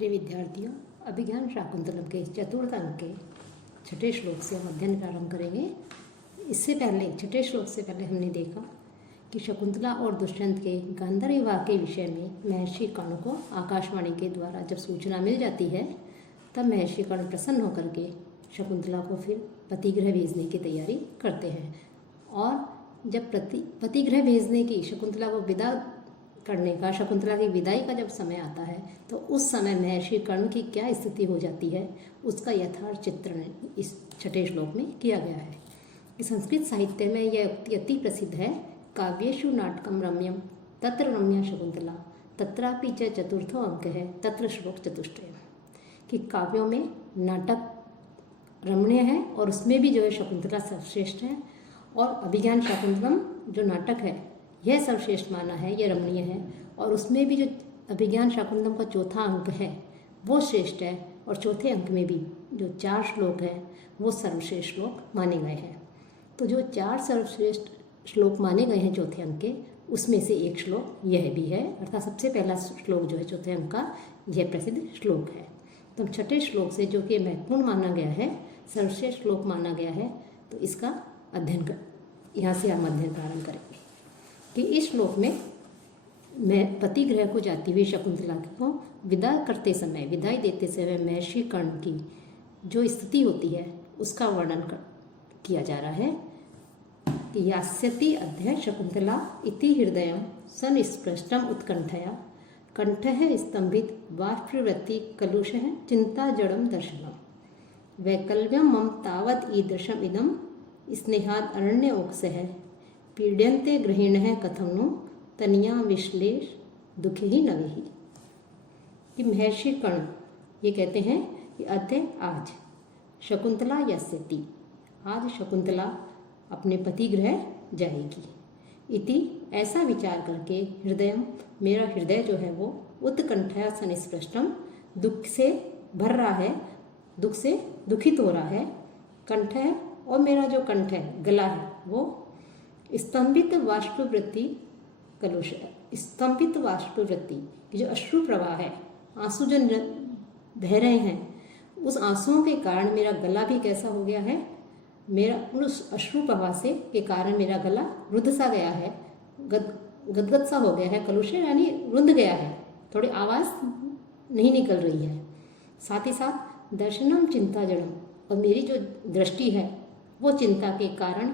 प्रिय विद्यार्थियों, अभिज्ञान शाकुंतलम के चतुर्थ अंक के छठे श्लोक से हम अध्ययन प्रारंभ करेंगे। इससे पहले छठे श्लोक से पहले हमने देखा कि शकुंतला और दुष्यंत के गांधार विवाह के विषय में महर्षि कर्ण को आकाशवाणी के द्वारा जब सूचना मिल जाती है, तब महर्षि कर्ण प्रसन्न होकर के शकुंतला को फिर पतिगृह भेजने की तैयारी करते हैं। और जब पतिगृह भेजने की शकुंतला को विदा करने का, शकुंतला की विदाई का जब समय आता है, तो उस समय महर्षि कर्ण की क्या स्थिति हो जाती है, उसका यथार्थ चित्रण इस छठे श्लोक में किया गया है। इस संस्कृत साहित्य में यह अति प्रसिद्ध है। काव्येषु नाटकम रम्यम तत्र रम्या शकुंतला तत्रापि च चतुर्थो अंक है तत्र श्लोक चतुष्टय। कि काव्यों में नाटक रमणीय है और उसमें भी जो है शकुंतला सर्वश्रेष्ठ है, और अभिज्ञान शाकुंतलम जो नाटक है यह सर्वश्रेष्ठ माना है, यह रमणीय है, और उसमें भी जो अभिज्ञान शाकुंतलम का चौथा अंक है वो श्रेष्ठ है, और चौथे अंक में भी जो 4 श्लोक हैं वो सर्वश्रेष्ठ श्लोक माने गए हैं। तो जो 4 सर्वश्रेष्ठ श्लोक माने गए हैं चौथे अंक के, उसमें से एक श्लोक यह भी है, अर्थात सबसे पहला श्लोक जो है चौथे अंक का यह प्रसिद्ध श्लोक है। तो छठे श्लोक से जो कि महत्वपूर्ण माना गया है, सर्वश्रेष्ठ श्लोक माना गया है, तो इसका अध्ययन यहाँ से हम अध्ययन प्रारंभ करेंगे कि इस श्लोक में मैं पतिगृह को जाती हुई शकुंतला को विदा करते समय, विदाई देते समय महर्षि कर्ण की जो स्थिति होती है उसका वर्णन किया जा रहा है कि यास्यति अध्याय शकुंतला इति हृदय संस्पृष्टम उत्कंठया कंठः स्तंभित बाष्पवृत्ति कलुषः चिंता जड़म दर्शनम वैकल्यम मम तावत् ईदृशम इदम स्नेहाद अरण्य ओक्सः पीड्यन्ते गृहिणः कथं नु तनिया विश्लेष दुखे ही नवे ही। कि महर्षि कर्ण ये कहते हैं कि अतः आज शकुंतला यस्यति, आज शकुंतला अपने पतिगृह जाएगी। इति ऐसा विचार करके हृदय, मेरा हृदय जो है वो उत्कंठया संस्पृष्टम, दुख से भर रहा है, दुख से दुखित हो रहा है। कंठ है, और मेरा जो कंठ है, गला है, वो स्तंभित बाष्पवृत्ति कलुष, स्तंभित बाष्पवृत्ति की जो अश्रु प्रवाह है, आंसू जो बह रहे हैं, उस आंसुओं के कारण मेरा गला भी कैसा हो गया है, मेरा उस अश्रु प्रवाह से के कारण मेरा गला रुद्ध सा गया है, गदगद सा हो गया है। कलुष यानी रुंध गया है, थोड़ी आवाज़ नहीं निकल रही है। साथ ही साथ दर्शनम चिंता जड़म, और मेरी जो दृष्टि है वो चिंता के कारण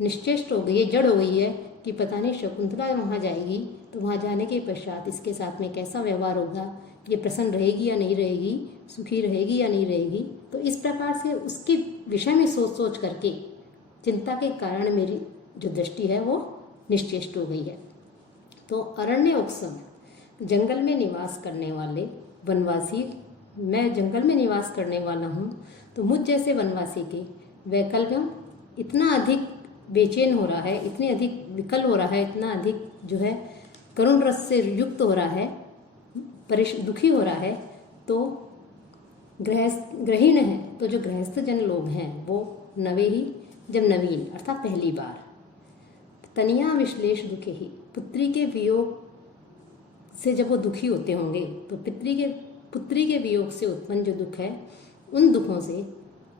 निश्चेष्ट हो गई है, जड़ हो गई है कि पता नहीं शकुंतला वहाँ जाएगी तो वहाँ जाने के पश्चात इसके साथ में कैसा व्यवहार होगा, ये प्रसन्न रहेगी या नहीं रहेगी, सुखी रहेगी या नहीं रहेगी। तो इस प्रकार से उसके विषय में सोच सोच करके चिंता के कारण मेरी जो दृष्टि है वो निश्चेष्ट हो गई है। तो अरण्य उत्सव, जंगल में निवास करने वाले वनवासी, मैं जंगल में निवास करने वाला हूँ, तो मुझ जैसे वनवासी के वैकल्यम इतना अधिक बेचैन हो रहा है, इतने अधिक विकल हो रहा है, इतना अधिक जो है करुण रस से युक्त हो रहा है, दुखी हो रहा है। तो ग्रहीण है, तो जो गृहस्थ जन लोग हैं वो नवे ही, जब नवीन अर्थात पहली बार, तनिया विश्लेष दुखे ही, पुत्री के वियोग से जब वो दुखी होते होंगे, तो पुत्री के वियोग से उत्पन्न जो दुख है, उन दुखों से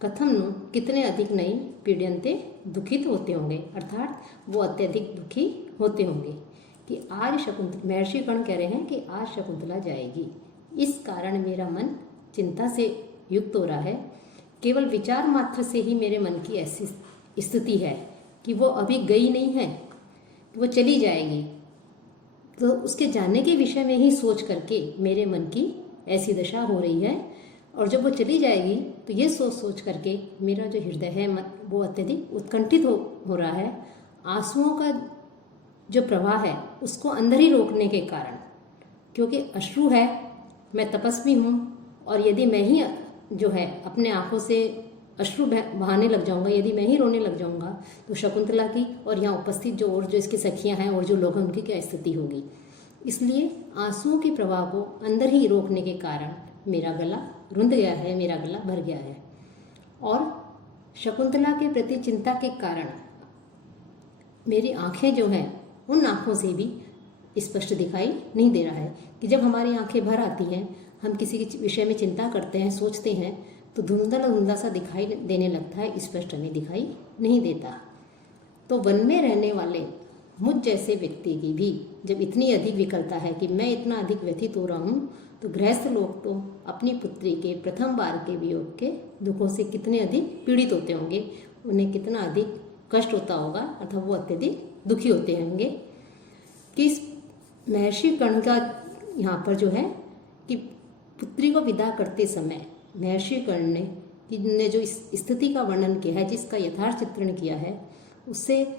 कथम नु कितने अधिक नहीं पीड्यन्ते दुखित होते होंगे, अर्थात वो अत्यधिक दुखी होते होंगे। कि आज शकुंतला, महर्षि कर्ण कह रहे हैं कि आज शकुंतला जाएगी, इस कारण मेरा मन चिंता से युक्त हो रहा है। केवल विचार मात्र से ही मेरे मन की ऐसी स्थिति है कि वो अभी गई नहीं है, वो चली जाएगी। तो उसके जाने के विषय में ही सोच करके मेरे मन की ऐसी दशा हो रही है, और जब वो चली जाएगी तो ये सोच सोच करके मेरा जो हृदय है वो अत्यधिक उत्कंठित हो रहा है। आंसुओं का जो प्रवाह है उसको अंदर ही रोकने के कारण, क्योंकि अश्रु है, मैं तपस्वी हूँ, और यदि मैं ही जो है अपने आँखों से अश्रु बहाने लग जाऊँगा, यदि मैं ही रोने लग जाऊँगा, तो शकुंतला की और यहाँ उपस्थित जो और जो इसकी सखियाँ हैं और जो लोग हैं उनकी क्या स्थिति होगी। इसलिए आंसुओं के प्रवाह को अंदर ही रोकने के कारण मेरा गला रुंध गया है, मेरा गला भर गया है। और शकुंतला के प्रति चिंता के कारण मेरी आँखें जो हैं, उन आँखों से भी स्पष्ट दिखाई नहीं दे रहा है। कि जब हमारी आंखें भर आती हैं हम किसी के विषय में चिंता करते हैं, सोचते हैं, तो धुंधला धुंधला सा दिखाई देने लगता है, स्पष्ट हमें दिखाई नहीं देता। तो वन में रहने वाले मुझ जैसे व्यक्ति की भी जब इतनी अधिक विकलता है कि मैं इतना अधिक व्यथित हो रहा हूँ, तो गृहस्थ लोग तो अपनी पुत्री के प्रथम बार के वियोग के दुखों से कितने अधिक पीड़ित होते होंगे, उन्हें कितना अधिक कष्ट होता होगा, अर्थात वो अत्यधिक दुखी होते होंगे। कि इस महर्षि कर्ण का यहाँ पर जो है कि पुत्री को विदा करते समय महर्षि कर्ण ने जो इस स्थिति का वर्णन किया है, जिसका यथार्थ चित्रण किया है, उससे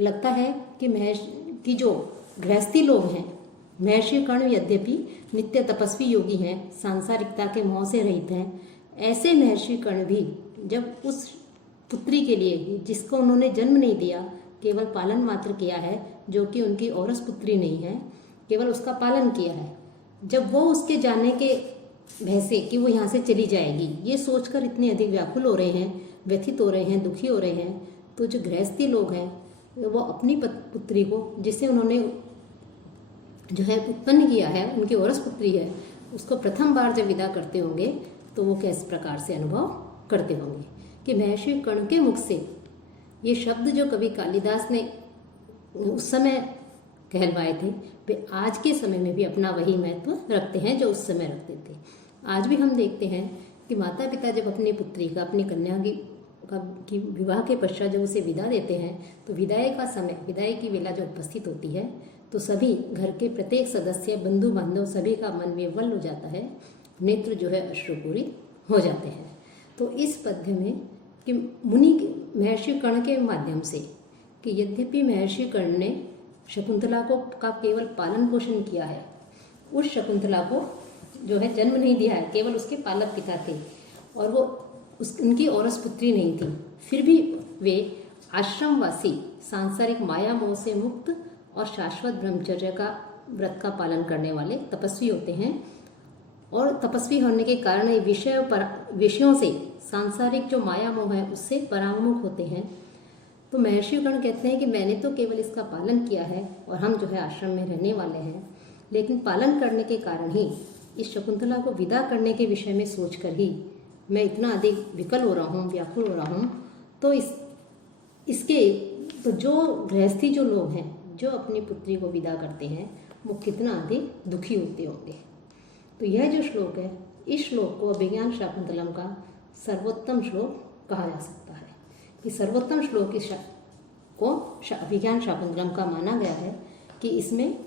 लगता है कि जो गृहस्थी लोग हैं, महर्षि कर्ण यद्यपि नित्य तपस्वी योगी हैं, सांसारिकता के मोह से रहित हैं, ऐसे महर्षि कर्ण भी जब उस पुत्री के लिए जिसको उन्होंने जन्म नहीं दिया, केवल पालन मात्र किया है, जो कि उनकी औरस पुत्री नहीं है, केवल उसका पालन किया है, जब वो उसके जाने के भय से कि वो यहाँ से चली जाएगी ये सोचकर इतने अधिक व्याकुल हो रहे हैं, व्यथित हो रहे हैं, दुखी हो रहे हैं, तो जो गृहस्थी लोग हैं वो अपनी पुत्री को, जिसे उन्होंने जो है उत्पन्न किया है, उनकी औरस पुत्री है, उसको प्रथम बार जब विदा करते होंगे तो वो किस प्रकार से अनुभव करते होंगे। कि महर्षि कर्ण के मुख से ये शब्द जो कवि कालिदास ने उस समय कहलवाए थे, वे आज के समय में भी अपना वही महत्व रखते हैं जो उस समय रखते थे। आज भी हम देखते हैं कि माता पिता जब अपनी पुत्री का, अपनी कन्या की विवाह के पश्चात जब उसे विदा देते हैं, तो विदाई का समय, विदाई की वेला जब उपस्थित होती है, तो सभी घर के प्रत्येक सदस्य, बंधु बांधव, सभी का मन विह्वल हो जाता है, नेत्र जो है अश्रुपूरित हो जाते हैं। तो इस पद्य में कि महर्षि कर्ण के माध्यम से कि यद्यपि महर्षि कर्ण ने शकुंतला का केवल पालन पोषण किया है, उस शकुंतला को जो है जन्म नहीं दिया है, केवल उसके पालक पिता थे और वो उनकी औरस पुत्री नहीं थी, फिर भी वे आश्रमवासी, सांसारिक माया मोह से मुक्त और शाश्वत ब्रह्मचर्य का व्रत का पालन करने वाले तपस्वी होते हैं। और तपस्वी होने के कारण ये विषयों से, सांसारिक जो माया मोह है उससे परांगमुख होते हैं। तो महर्षि कर्ण कहते हैं कि मैंने तो केवल इसका पालन किया है और हम जो है आश्रम में रहने वाले हैं, लेकिन पालन करने के कारण ही इस शकुंतला को विदा करने के विषय में सोचकर ही मैं इतना अधिक विकल हो रहा हूँ, व्याकुल हो रहा हूँ। तो इसके जो गृहस्थी जो लोग हैं, जो अपनी पुत्री को विदा करते हैं, वो कितना अधिक दुखी होते होंगे। तो यह जो श्लोक है, इस श्लोक को अभिज्ञान शाकुंतलम का सर्वोत्तम श्लोक कहा जा सकता है। कि सर्वोत्तम श्लोक को अभिज्ञान शाकुंतलम का माना गया है कि इसमें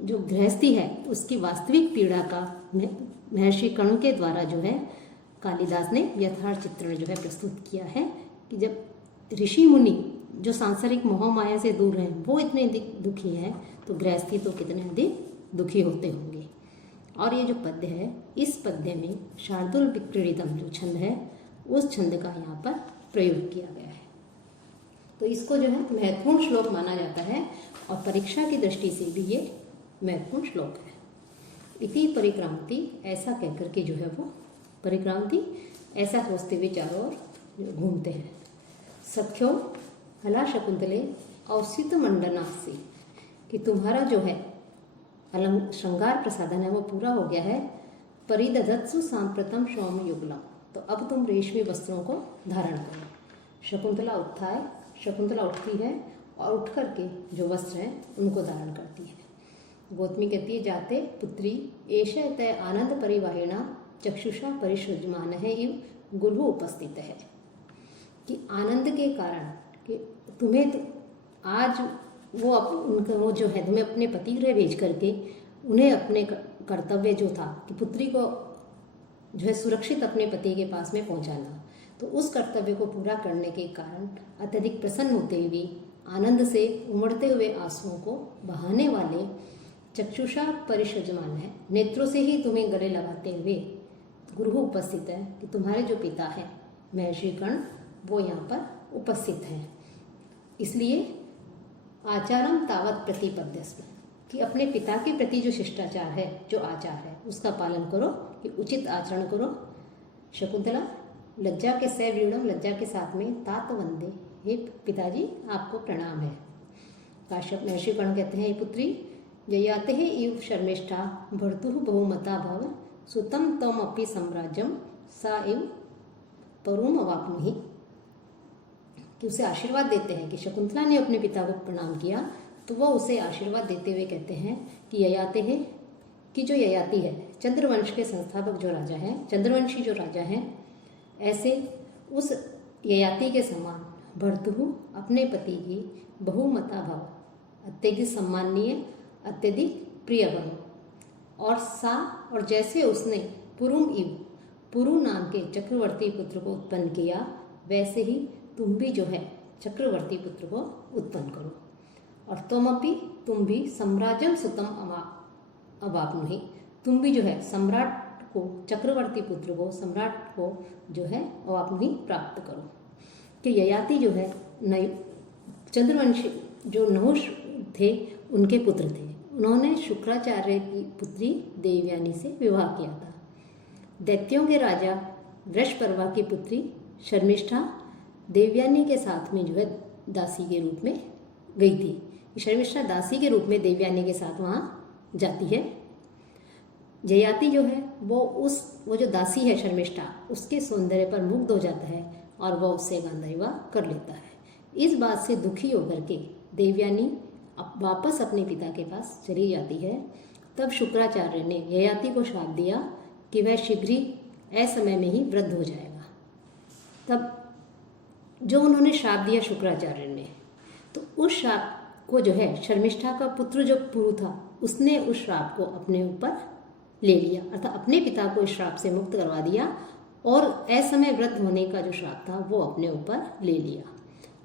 जो गृहस्थी है उसकी वास्तविक पीड़ा का महर्षि कर्ण के द्वारा जो है कालिदास ने यथार्थ चित्रण जो है प्रस्तुत किया है। कि जब ऋषि मुनि जो सांसारिक मोह माया से दूर हैं वो इतने अधिक दुखी हैं, तो गृहस्थी तो कितने अधिक दुखी होते होंगे। और ये जो पद्य है, इस पद्य में शार्दुल विक्रीडितम जो छंद है, उस छंद का यहाँ पर प्रयोग किया गया है। तो इसको जो है महत्वपूर्ण श्लोक माना जाता है और परीक्षा की दृष्टि से भी ये महत्वपूर्ण श्लोक है। इति परिक्रांति, ऐसा कहकर के जो है वो परिक्रांति ऐसा सोचते हुए चारों ओर घूमते हैं। सख्यो हला शकुंतले औसित मंडनासी, कि तुम्हारा जो है अलंग श्रृंगार प्रसाधन है वो पूरा हो गया है। परिदधत्सु सांप्रतम सौम युगलम, तो अब तुम रेशमी वस्त्रों को धारण करो। शकुंतला उठती है और उठ करके जो वस्त्र हैं उनको धारण करती है। गौतमी कहती है, जाते पुत्री एष तय आनंद परिवाहिणा चक्षुषा परिसृज्यमान है इव गुरु उपस्थित है। कि आनंद के कारण कि तुम्हें आज वो जो है तुम्हें अपने पति गृह भेज करके उन्हें अपने कर्तव्य जो था कि पुत्री को जो है सुरक्षित अपने पति के पास में पहुंचाना, तो उस कर्तव्य को पूरा करने के कारण अत्यधिक प्रसन्न होते हुए, आनंद से उमड़ते हुए आंसुओं को बहाने वाले चक्षुषा परिसृज्यमान है, नेत्रों से ही तुम्हें गले लगाते हुए गुरु उपस्थित है। कि तुम्हारे जो पिता है महर्षि कर्ण वो यहाँ पर उपस्थित हैं। इसलिए आचारम तावत प्रतिपद्यस्म, कि अपने पिता के प्रति जो शिष्टाचार है, जो आचार है, उसका पालन करो, कि उचित आचरण करो। शकुंतला लज्जा के सैव्यूढ़म, लज्जा के साथ में तात वंदे, हे पिताजी आपको प्रणाम है। काश्यप महर्षि कर्ण कहते हैं, हे पुत्री जयाते हैं इव शर्मिष्ठा भर्तु बहुमता भव सुतं त्वमपि साम्राज्यम सा एव परुम अवाप्नुहि, कि उसे आशीर्वाद देते हैं कि शकुंतला ने अपने पिता को प्रणाम किया तो वह उसे आशीर्वाद देते हुए कहते हैं कि ययाति है, कि जो ययाति है, चंद्रवंश के संस्थापक जो राजा हैं, चंद्रवंशी जो राजा हैं, ऐसे उस ययाति के समान भर्तृ अपने पति की बहुमता भव, अत्यधिक सम्माननीय, अत्यधिक प्रिय बनो। और जैसे उसने पुरुम इव, पुरु नाम के चक्रवर्ती पुत्र को उत्पन्न किया, वैसे ही तुम भी जो है चक्रवर्ती पुत्र को उत्पन्न करो। और तुमपि, तुम भी सम्राजम सुतम अवाप्नुहि, तुम भी जो है सम्राट को, चक्रवर्ती पुत्र को, सम्राट को जो है अवाप्नुहि प्राप्त करो। कि ययाति जो है चंद्रवंशी जो नहुष थे उनके पुत्र थे, उन्होंने शुक्राचार्य की पुत्री देवयानी से विवाह किया था। दैत्यों के राजा वृषपर्वा की पुत्री शर्मिष्ठा देवयानी के साथ में जो है दासी के रूप में गई थी। शर्मिष्ठा दासी के रूप में देवयानी के साथ वहाँ जाती है। जयाति जो है वो जो दासी है शर्मिष्ठा, उसके सौंदर्य पर मुग्ध हो जाता है और वह उससे गांधा विवाह कर लेता है। इस बात से दुखी होकर के देवयानी वापस अपने पिता के पास चली जाती है। तब शुक्राचार्य ने ययाति को श्राप दिया कि वह शीघ्र ही असमय में ही वृद्ध हो जाएगा। तब जो उन्होंने श्राप दिया शुक्राचार्य ने, तो उस श्राप को जो है शर्मिष्ठा का पुत्र जो पुरु था, उसने उस श्राप को अपने ऊपर ले लिया, अर्थात अपने पिता को इस श्राप से मुक्त करवा दिया और असमय वृद्ध होने का जो श्राप था वो अपने ऊपर ले लिया।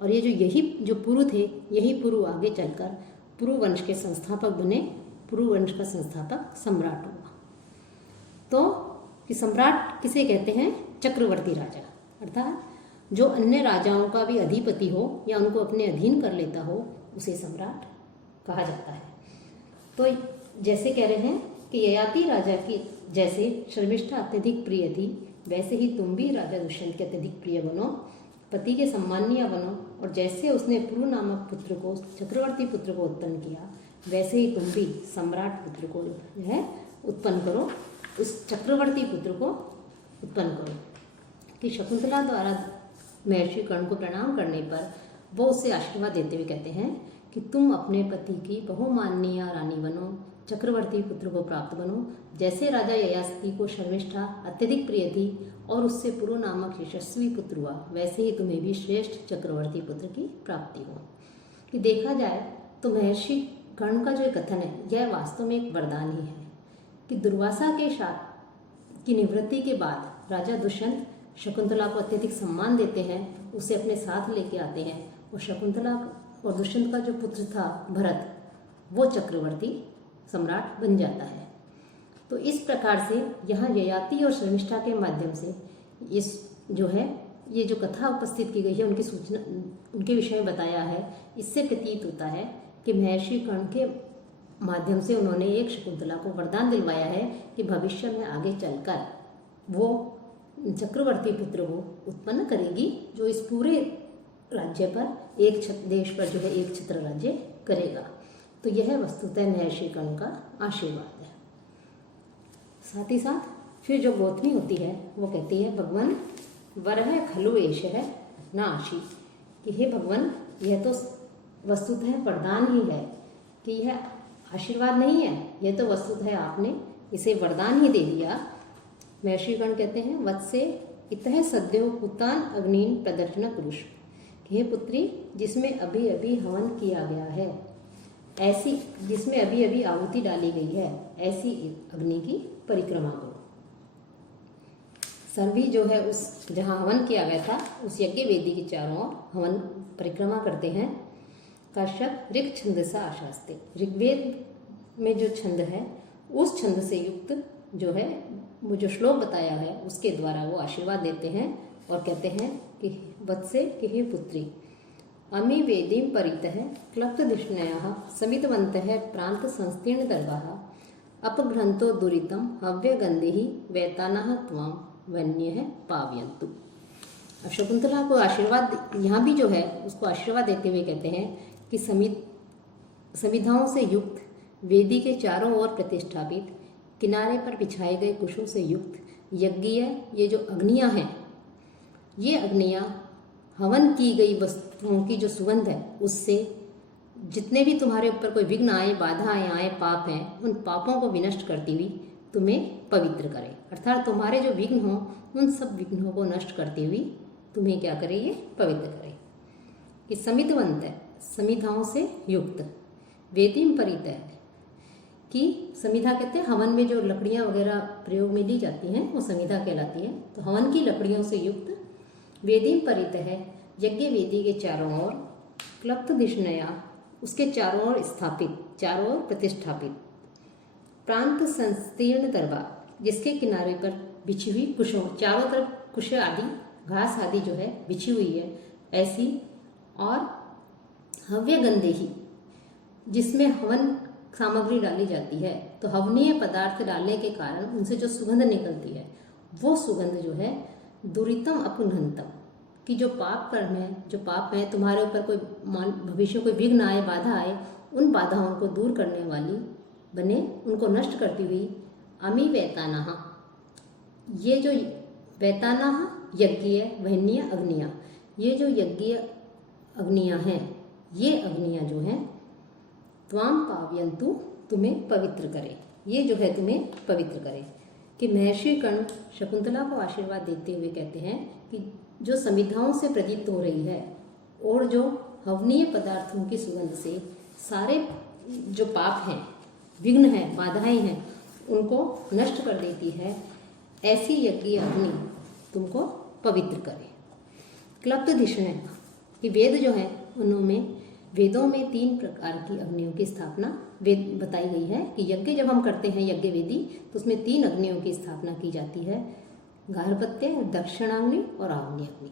और ये यही जो पुरु थे, यही पुरु आगे चलकर पुरु वंश के संस्थापक बने, पुरु वंश का संस्थापक सम्राट हुआ। तो कि सम्राट किसे कहते हैं? चक्रवर्ती राजा, अर्थात जो अन्य राजाओं का भी अधिपति हो या उनको अपने अधीन कर लेता हो, उसे सम्राट कहा जाता है। तो जैसे कह रहे हैं कि ययाति राजा की जैसे शर्मिष्ठा अत्यधिक प्रिय थी, वैसे ही तुम भी राजा दुष्यंत के अत्यधिक प्रिय बनो, पति के सम्मानीय बनो। और जैसे उसने पुरु नामक पुत्र को, चक्रवर्ती पुत्र को उत्पन्न किया, वैसे ही तुम भी सम्राट पुत्र को जो है उत्पन्न करो, उस चक्रवर्ती पुत्र को उत्पन्न करो। कि शकुंतला द्वारा महर्षि कर्ण को प्रणाम करने पर वो उससे आशीर्वाद देते हुए कहते हैं कि तुम अपने पति की बहुमाननीय रानी बनो, चक्रवर्ती पुत्र को प्राप्त बनो। जैसे राजा ययाति को शर्मिष्ठा अत्यधिक प्रिय थी और उससे पुरु नामक यशस्वी पुत्र हुआ, वैसे ही तुम्हें भी श्रेष्ठ चक्रवर्ती पुत्र की प्राप्ति हो। कि देखा जाए तो महर्षि कर्ण का जो कथन है, यह वास्तव में एक वरदान ही है कि दुर्वासा के शाप की निवृत्ति के बाद राजा दुष्यंत शकुंतला को अत्यधिक सम्मान देते हैं, उसे अपने साथ लेके आते हैं और शकुंतला और दुष्यंत का जो पुत्र था भरत, वो चक्रवर्ती सम्राट बन जाता है। तो इस प्रकार से यहाँ ययाति और शर्मिष्ठा के माध्यम से इस जो है ये जो कथा उपस्थित की गई है, उनकी सूचना, उनके विषय में बताया है। इससे प्रतीत होता है कि महर्षि कर्ण के माध्यम से उन्होंने एक शकुंतला को वरदान दिलवाया है कि भविष्य में आगे चलकर वो चक्रवर्ती पुत्र को उत्पन्न करेगी, जो इस पूरे राज्य पर, एक देश पर जो है एक छत्र राज्य करेगा। तो यह वस्तुतः महर्षि कर्ण का आशीर्वाद है। साथ ही साथ फिर जो गौतमी होती है वो कहती है, भगवान वरह खलु एष है न आशी, कि हे भगवान, यह तो वस्तुतः वरदान ही है, कि यह आशीर्वाद नहीं है, यह तो वस्तुतः आपने इसे वरदान ही दे दिया। महर्षि कर्ण कहते हैं, वत्से इतः सद्यो हुतान अग्निन प्रदर्शन पुरुष, हे पुत्री, जिसमें अभी अभी हवन किया गया है, ऐसी जिसमें अभी अभी आहुति डाली गई है, ऐसी अग्नि की परिक्रमा करो। सर्वी जो है उस जहाँ हवन किया गया था उस यज्ञ वेदी की चारों ओर हवन परिक्रमा करते हैं। कश्यप ऋग छंद सा आशास्ते, ऋग्वेद में जो छंद है उस छंद से युक्त जो है वो जो श्लोक बताया है उसके द्वारा वो आशीर्वाद देते हैं और कहते हैं कि वत्से कि हे पुत्री, अमी वेदीं परितः क्लप्त दिष्णयः समितवन्तः प्रांत संस्तीर्ण दर्भाः अपघ्रंतो दुरितम हव्य गंधे ही वैतानः त्वां वन्यः पावयन्तु। अब शकुंतला को आशीर्वाद, यहाँ भी जो है उसको आशीर्वाद देते हुए कहते हैं कि समिधाओं से युक्त वेदी के चारों ओर प्रतिष्ठापित किनारे पर बिछाए गए कुशों से युक्त यज्ञीय ये जो अग्नियां हैं, ये अग्नियां हवन की गई वस्तुओं की जो सुगंध है उससे जितने भी तुम्हारे ऊपर कोई विघ्न आए, बाधाएं आए, पाप हैं, उन पापों को विनष्ट करती हुई तुम्हें पवित्र करे। अर्थात तुम्हारे जो विघ्न हो उन सब विघ्नों को नष्ट करती हुई तुम्हें क्या करे, ये पवित्र करे। कि समितवंत है, समिधाओं से युक्त, वेदीम परित है कि समिधा कहते हैं हवन में जो लकड़ियां वगैरह प्रयोग में ली जाती हैं वो समिधा कहलाती है। तो हवन की लकड़ियों से युक्त, वेदीम परित है, यज्ञ वेदी के चारों ओर, क्लप्त दिशनया उसके चारों ओर स्थापित, चारों ओर प्रतिष्ठापित, प्रांत संस्तीर्ण दरबा जिसके किनारे पर बिछी हुई कुशों, चारों तरफ कुश आदि घास आदि जो है बिछी हुई है ऐसी, और हव्य गंधेही जिसमें हवन सामग्री डाली जाती है। तो हवनीय पदार्थ डालने के कारण उनसे जो सुगंध निकलती है वो सुगंध जो है दुरितम अपुनहंतम, कि जो पाप कर्म है, जो पाप है तुम्हारे ऊपर कोई भविष्य कोई विघ्न आए, बाधा आए, उन बाधाओं को दूर करने वाली बने, उनको नष्ट करती हुई अमी वैतानाह, ये जो वैतानाह यज्ञीय वहनीय अग्नियाँ, ये जो यज्ञीय अग्नियाँ हैं, ये अग्नियाँ जो हैं त्वाम पावयंतु तुम्हें पवित्र करे, ये जो है तुम्हें पवित्र करे। कि महर्षि कर्ण शकुंतला को आशीर्वाद देते हुए कहते हैं कि जो समिधाओं से प्रदीप्त हो रही है और जो हवनीय पदार्थों की सुगंध से सारे जो पाप हैं, विघ्न हैं, बाधाएं हैं, उनको नष्ट कर देती है, ऐसी यज्ञीय अग्नि तुमको पवित्र करे। क्लप्त धिषण कि वेद जो है उनमें, वेदों में 3 प्रकार की अग्नियों की स्थापना वेद बताई गई है। कि यज्ञ जब हम करते हैं यज्ञ वेदी, तो उसमें 3 अग्नियों की स्थापना की जाती है, गार्हपत्य, दक्षिणाग्नि और आवनी अग्नि।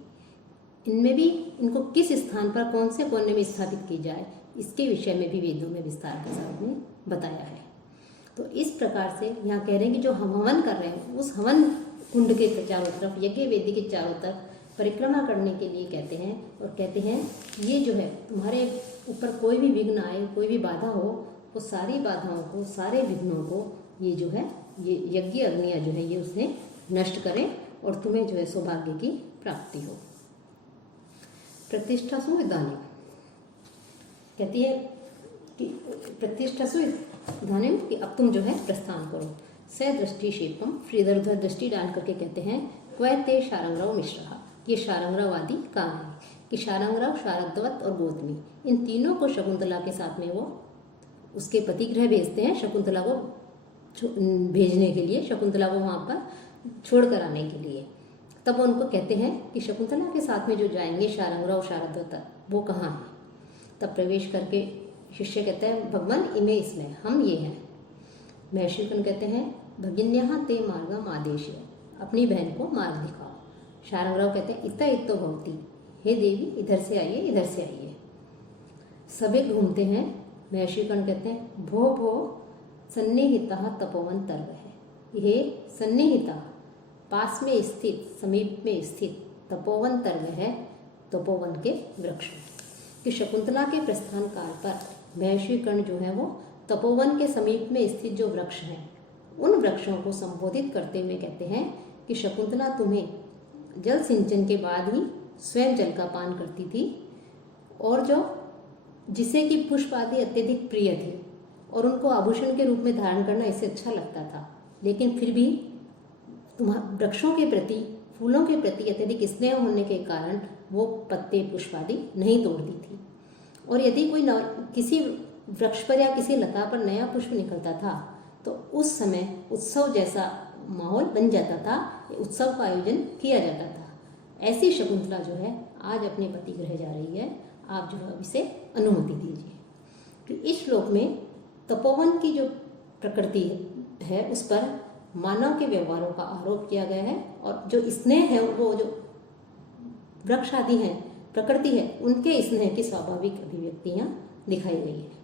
इनमें भी इनको किस स्थान पर कौन से कोने में स्थापित की जाए, इसके विषय में भी वेदों में विस्तार के साथ में बताया है। तो इस प्रकार से यहाँ कह रहे हैं कि जो हम हवन कर रहे हैं उस हवन कुंड के चारों तरफ, यज्ञ वेदी के चारों तरफ परिक्रमा करने के लिए कहते हैं, और कहते हैं ये जो है तुम्हारे ऊपर कोई भी विघ्न आए, कोई भी बाधा हो, वो सारी बाधाओं को, सारे विघ्नों को ये जो है, ये यज्ञ अग्नियाँ जो है ये उसने नष्ट करें और तुम्हें जो है सौभाग्य की प्राप्ति हो। प्रतिष्ठा सुविधानी कहती है कि प्रतिष्ठा सुविधानी कि अब तुम जो है प्रस्थान करो। स दृष्टि शेपम, फिर इधर उधर दृष्टि डाल करके कहते हैं क्वै ते शारंगराव मिश्रा, ये शारंगराव आदि कहाँ है। कि शारंगराव, शारद्वत और गौतमी, इन तीनों को शकुंतला के साथ में वो उसके पति गृह भेजते हैं शकुंतला को भेजने के लिए, शकुंतला को वहाँ पर छोड़ कर आने के लिए। तब उनको कहते हैं कि शकुंतला के साथ में जो जाएंगे शारंगराव, शारद्वत, वो कहाँ हैं। तब प्रवेश करके शिष्य कहते हैं भगवान इमे, इसमें हम ये हैं। महर्षि कर्ण कहते हैं भगिन्यः ते मार्गम आदेश, अपनी बहन को मार्ग दिखाओ। शारंगराव कहते हैं इतना इतो भवती, हे देवी इधर से आइए, इधर से आइए। सभी घूमते हैं। महर्षि कर्ण कहते हैं भो भो सन्निहिता तपोवन तर्व है, हे सन्निहिता पास में स्थित, समीप में स्थित तपोवन तर्व है, तपोवन के वृक्ष। कि शकुंतला के प्रस्थान काल पर महर्षि कर्ण जो है वो तपोवन के समीप में स्थित जो वृक्ष हैं उन वृक्षों को संबोधित करते हुए कहते हैं कि शकुंतला तुम्हें जल सिंचन के बाद ही स्वयं जल का पान करती थी, और जो जिसे कि पुष्प आदि अत्यधिक प्रिय थे और उनको आभूषण के रूप में धारण करना इससे अच्छा लगता था, लेकिन फिर भी वृक्षों के प्रति, फूलों के प्रति अत्यधिक स्नेह होने के कारण वो पत्ते पुष्प आदि नहीं तोड़ती थी। और यदि कोई किसी वृक्ष पर या किसी लता पर नया पुष्प निकलता था तो उस समय उत्सव जैसा माहौल बन जाता था, उत्सव का आयोजन किया जाता था। ऐसी शकुंतला जो है आज अपने पति गृह जा रही है, आप जो है इसे अनुमति दीजिए। कि इस श्लोक में तपोवन की जो प्रकृति है उस पर मानव के व्यवहारों का आरोप किया गया है, और जो स्नेह है वो जो वृक्ष आदि हैं, प्रकृति है, उनके स्नेह की स्वाभाविक अभिव्यक्तियां दिखाई गई है।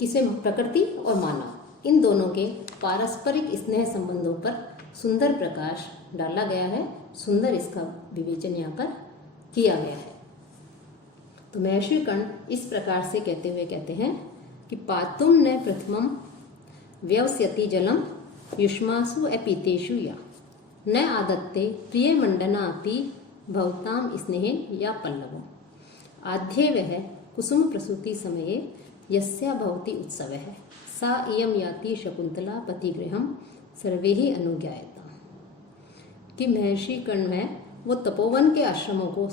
किसे प्रकृति और मानव इन दोनों के पारस्परिक स्नेह संबंधों पर सुंदर प्रकाश डाला गया है, सुंदर इसका विवेचन यहाँ पर किया गया है। तो महर्षि कर्ण इस प्रकार से कहते हुए कहते हैं कि पातुम न प्रथमम व्यवस्यति जलम युष्मासु अपीतेषु या न आदत्ते प्रियमण्डनापि भवतां स्नेहे या पल्लवो आध्ये वह कुसुम प्रसूति समये यस्या भवति उत्सवः सा इयं याति शकुंतला पतिगृहं सर्वे ही अनुज्ञायता। कि महर्षि कर्ण में वो तपोवन के आश्रमों को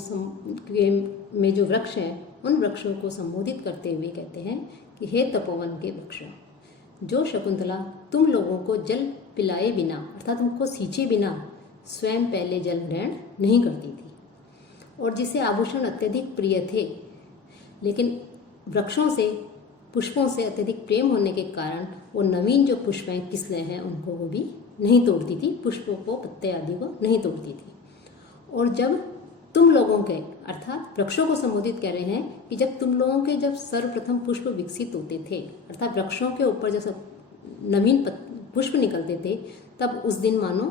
में जो वृक्ष हैं उन वृक्षों को संबोधित करते हुए कहते हैं कि हे तपोवन के वृक्ष, जो शकुंतला तुम लोगों को जल पिलाए बिना अर्थात तुमको सींचे बिना स्वयं पहले जल ग्रहण नहीं करती थी और जिसे आभूषण अत्यधिक प्रिय थे, लेकिन वृक्षों से पुष्पों से अत्यधिक प्रेम होने के कारण वो नवीन जो पुष्पें किस्लें हैं उनको वो भी नहीं तोड़ती थी, पुष्पों को पत्ते आदि को नहीं तोड़ती थी। और जब तुम लोगों के अर्थात वृक्षों को संबोधित कर रहे हैं कि जब तुम लोगों के जब सर्वप्रथम पुष्प विकसित होते थे अर्थात वृक्षों के ऊपर जब नवीन पुष्प निकलते थे, तब उस दिन मानो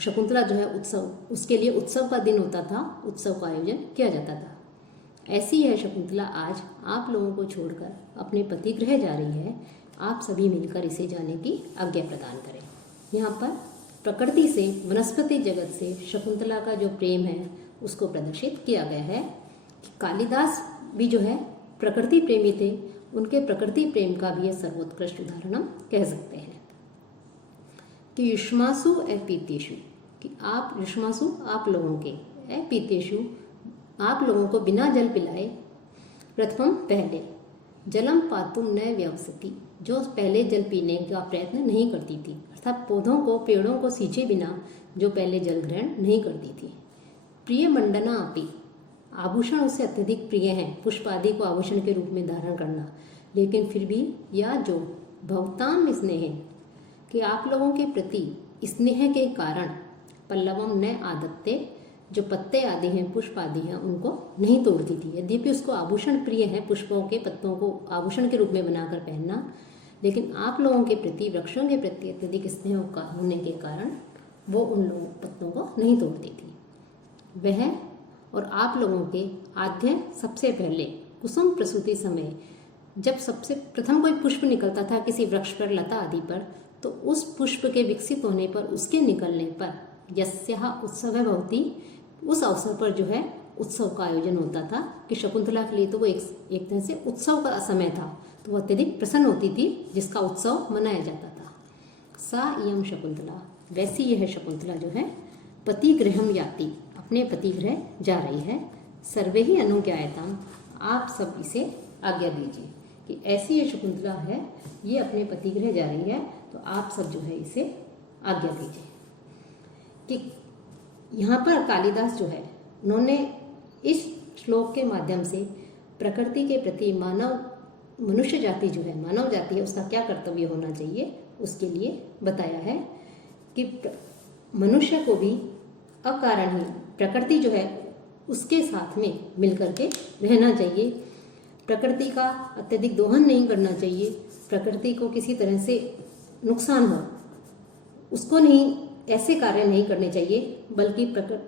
शकुंतला जो है उत्सव, उसके लिए उत्सव का दिन होता था, उत्सव का आयोजन किया जाता था। ऐसी यह शकुंतला आज आप लोगों को छोड़कर अपने पति गृह जा रही है, आप सभी मिलकर इसे जाने की आज्ञा प्रदान करें। यहाँ पर प्रकृति से, वनस्पति जगत से शकुंतला का जो प्रेम है उसको प्रदर्शित किया गया है। कि कालिदास भी जो है प्रकृति प्रेमी थे, उनके प्रकृति प्रेम का भी यह सर्वोत्कृष्ट उदाहरण हम कह सकते हैं। कि युष्मासु अपीतेषु, कि आप युष्मासु आप लोगों के, अपीतेषु आप लोगों को बिना जल पिलाए, प्रथम पहले जलम पातुम न व्यवसति, जो पहले जल पीने का प्रयत्न नहीं करती थी अर्थात पौधों को पेड़ों को सींचे बिना जो पहले जल ग्रहण नहीं करती थी। प्रिय मंडना अपि, आभूषण उससे अत्यधिक प्रिय हैं, पुष्प आदि को आभूषण के रूप में धारण करना, लेकिन फिर भी या जो भवताम स्नेह, कि आप लोगों के प्रति स्नेह के कारण पल्लवम न आदत्ते, जो पत्ते आदि हैं पुष्प आदि हैं उनको नहीं तोड़ती थी। यद्यपि उसको आभूषण प्रिय है, पुष्पों के पत्तों को आभूषण के रूप में बनाकर पहनना, लेकिन आप लोगों के प्रति, वृक्षों के प्रति अत्यधिक स्नेह का होने के कारण वो उन लोगों पत्तों को नहीं तोड़ती थी। वह और आप लोगों के आद्य सबसे पहले कुसुम प्रसूति समय, जब सबसे प्रथम कोई पुष्प निकलता था किसी वृक्ष पर, लता आदि पर, तो उस पुष्प के विकसित होने पर, उसके निकलने पर यस्याः उत्सवः भवति, उस अवसर पर जो है उत्सव का आयोजन होता था। कि शकुंतला के लिए तो वो एक तरह से उत्सव का समय था, तो वो अत्यधिक प्रसन्न होती थी जिसका उत्सव मनाया जाता था। सा इयं शकुंतला, वैसी यह शकुंतला जो है पति गृहम याति, अपने पति गृह जा रही है। सर्वे ही अनुज्ञायताम, आप सब इसे आज्ञा दीजिए। कि ऐसी ये शकुंतला है, ये अपने पति गृह जा रही है, तो आप सब जो है इसे आज्ञा दीजिए। कि यहाँ पर कालिदास जो है उन्होंने इस श्लोक के माध्यम से प्रकृति के प्रति मनुष्य जाति जो है, मानव जाति है, उसका क्या कर्तव्य होना चाहिए उसके लिए बताया है। कि मनुष्य को भी अकारण ही प्रकृति जो है उसके साथ में मिलकर के रहना चाहिए, प्रकृति का अत्यधिक दोहन नहीं करना चाहिए, प्रकृति को किसी तरह से नुकसान हो उसको नहीं, ऐसे कार्य नहीं करने चाहिए, बल्कि प्रकृति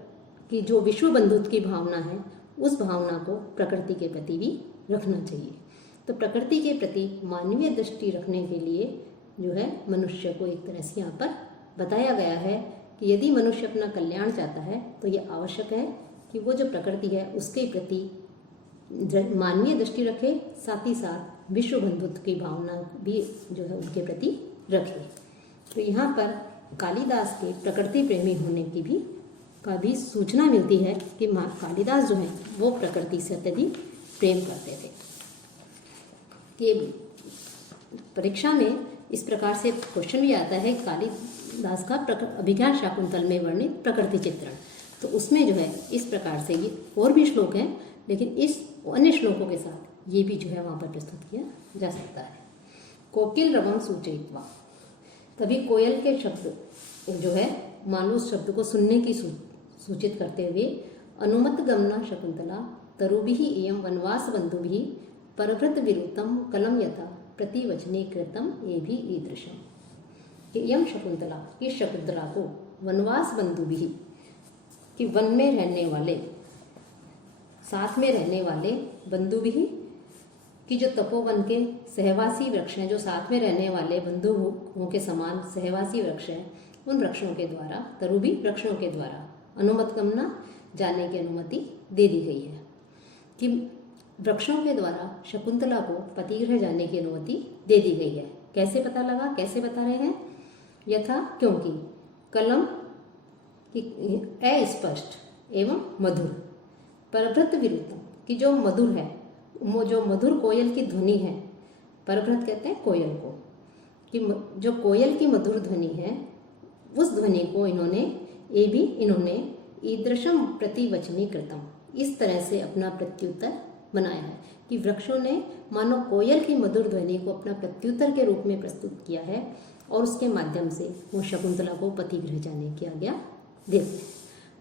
की जो विश्व बंधुत्व की भावना है उस भावना को प्रकृति के प्रति भी रखना चाहिए। तो प्रकृति के प्रति मानवीय दृष्टि रखने के लिए जो है मनुष्य को एक तरह से यहाँ पर बताया गया है कि यदि मनुष्य अपना कल्याण चाहता है तो ये आवश्यक है कि वो जो प्रकृति है उसके प्रति मानवीय दृष्टि रखे, साथ ही साथ विश्व बंधुत्व की भावना भी जो है उनके प्रति रखे। तो यहाँ पर कालिदास के प्रकृति प्रेमी होने की भी सूचना मिलती है कि कालिदास जो है वो प्रकृति से अत्यधिक प्रेम करते थे। कि परीक्षा में इस प्रकार से क्वेश्चन भी आता है कालिदास का अभिज्ञान शाकुंतल में वर्णित प्रकृति चित्रण, तो उसमें जो है इस प्रकार से ये और भी श्लोक हैं, लेकिन इस अन्य श्लोकों के साथ ये भी जो है वहाँ पर प्रस्तुत किया जा सकता है। कोकिल रवं सूचयित्वा, कभी कोयल के शब्द जो है मानो उस शब्द को सुनने की सूचित करते हुए अनुमत गमना शकुंतला तरुभिः एवं वनवास बंधुभिः परभृत विरुतम कलम यथा प्रतिवचने कृतम ये भी ईदृशम। एवं शकुंतला, इस शकुंतला को वनवास बंधुभिः, कि वन में रहने वाले, साथ में रहने वाले बंधुभिः कि जो तपोवन के सहवासी वृक्ष हैं, जो साथ में रहने वाले बंधुओं के समान सहवासी वृक्ष हैं, उन वृक्षों के द्वारा, तरुबी वृक्षों के द्वारा अनुमतगमना जाने की अनुमति दे दी गई है। कि वृक्षों के द्वारा शकुंतला को पतिगृह जाने की अनुमति दे दी गई है। कैसे पता लगा, कैसे बता रहे हैं? यथा क्योंकि कलम अस्पष्ट एवं मधुर परभृत विरुद्धम, कि जो मधुर है, वो जो मधुर कोयल की ध्वनि है, परभृत कहते हैं कोयल को, कि जो कोयल की मधुर ध्वनि है, उस ध्वनि को इन्होंने ईदृशम प्रतिवचनी कृतम, इस तरह से अपना प्रत्युत्तर बनाया है। कि वृक्षों ने मानो कोयल की मधुर ध्वनि को अपना प्रत्युत्तर के रूप में प्रस्तुत किया है और उसके माध्यम से वो शकुंतला को पतिगृह जाने की आज्ञा देते हैं।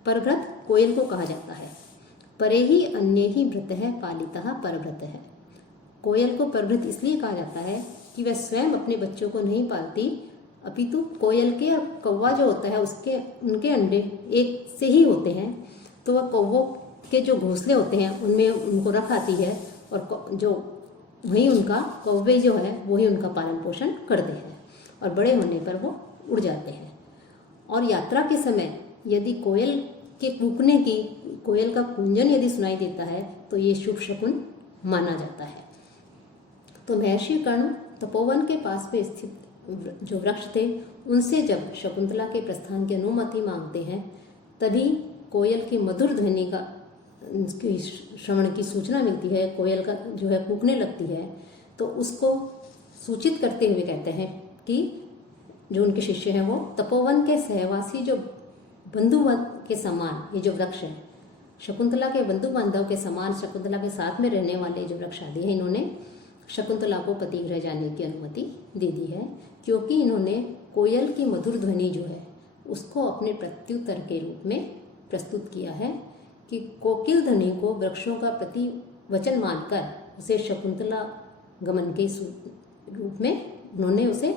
परव्रत कोयल को कहा जाता है। परे ही अन्य ही व्रत है पालिता परव्रत है। कोयल को परव्रत इसलिए कहा जाता है कि वह स्वयं अपने बच्चों को नहीं पालती, अपितु कोयल के कौवा जो होता है उनके अंडे एक से ही होते हैं, तो वह कौवों के जो घोंसले होते हैं उनमें उनको रख आती है और जो वही उनका कौवे जो है वही उनका पालन पोषण करते हैं और बड़े होने पर वो उड़ जाते हैं। और यात्रा के समय यदि कोयल के कूकने की, कोयल का कुंजन यदि सुनाई देता है तो ये शुभ शकुन माना जाता है। तो महर्षि कर्ण तपोवन के पास में स्थित जो वृक्ष थे उनसे जब शकुंतला के प्रस्थान की अनुमति मांगते हैं, तभी कोयल की मधुर ध्वनि का श्रवण की सूचना मिलती है। कोयल का जो है कूकने लगती है, तो उसको सूचित करते हुए कहते हैं कि जो उनके शिष्य हैं वो तपोवन के सहवासी जो बंधु के समान ये जो वृक्ष है, शकुंतला के बंधु बांधव के समान शकुंतला के साथ में रहने वाले जो वृक्ष आदि हैं, इन्होंने शकुंतला को पतिगृह जाने की अनुमति दे दी है, क्योंकि इन्होंने कोयल की मधुर ध्वनि जो है उसको अपने प्रत्युत्तर के रूप में प्रस्तुत किया है। कि कोकिल ध्वनि को वृक्षों का प्रतिवचन मानकर उसे शकुंतला गमन के रूप में उन्होंने उसे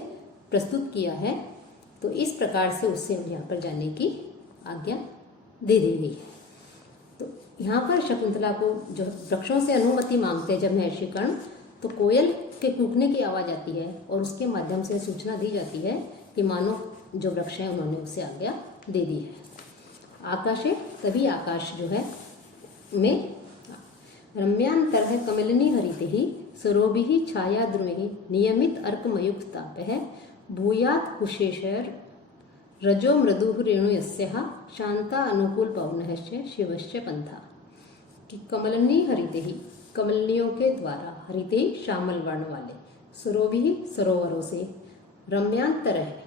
प्रस्तुत किया है। तो इस प्रकार से उससे यहाँ पर जाने की आज्ञा दे दी गई है। तो यहाँ पर शकुंतला को जो वृक्षों से अनुमति मांगते हैं जब महर्षि कर्ण, तो कोयल के कूकने की आवाज़ आती है और उसके माध्यम से सूचना दी जाती है कि मानो जो वृक्ष हैं उन्होंने उसे आज्ञा दे दी है। आकाशे, तभी आकाश जो है में रम्यांतर है कमलिनी हरिते ही सरोभि ही छाया द्रुहि नियमित अर्कमयुक्त ताप है भूयात कुशेशर रजो मृदु रेणु यस्या शांता अनुकूल पवनश्च शिवश्च पंथा। कि कमलिनी हरिते ही, कमलनियों के द्वारा, हरिते ही श्यामल वर्ण वाले, सरोभि ही सरोवरों से, रम्यांतर है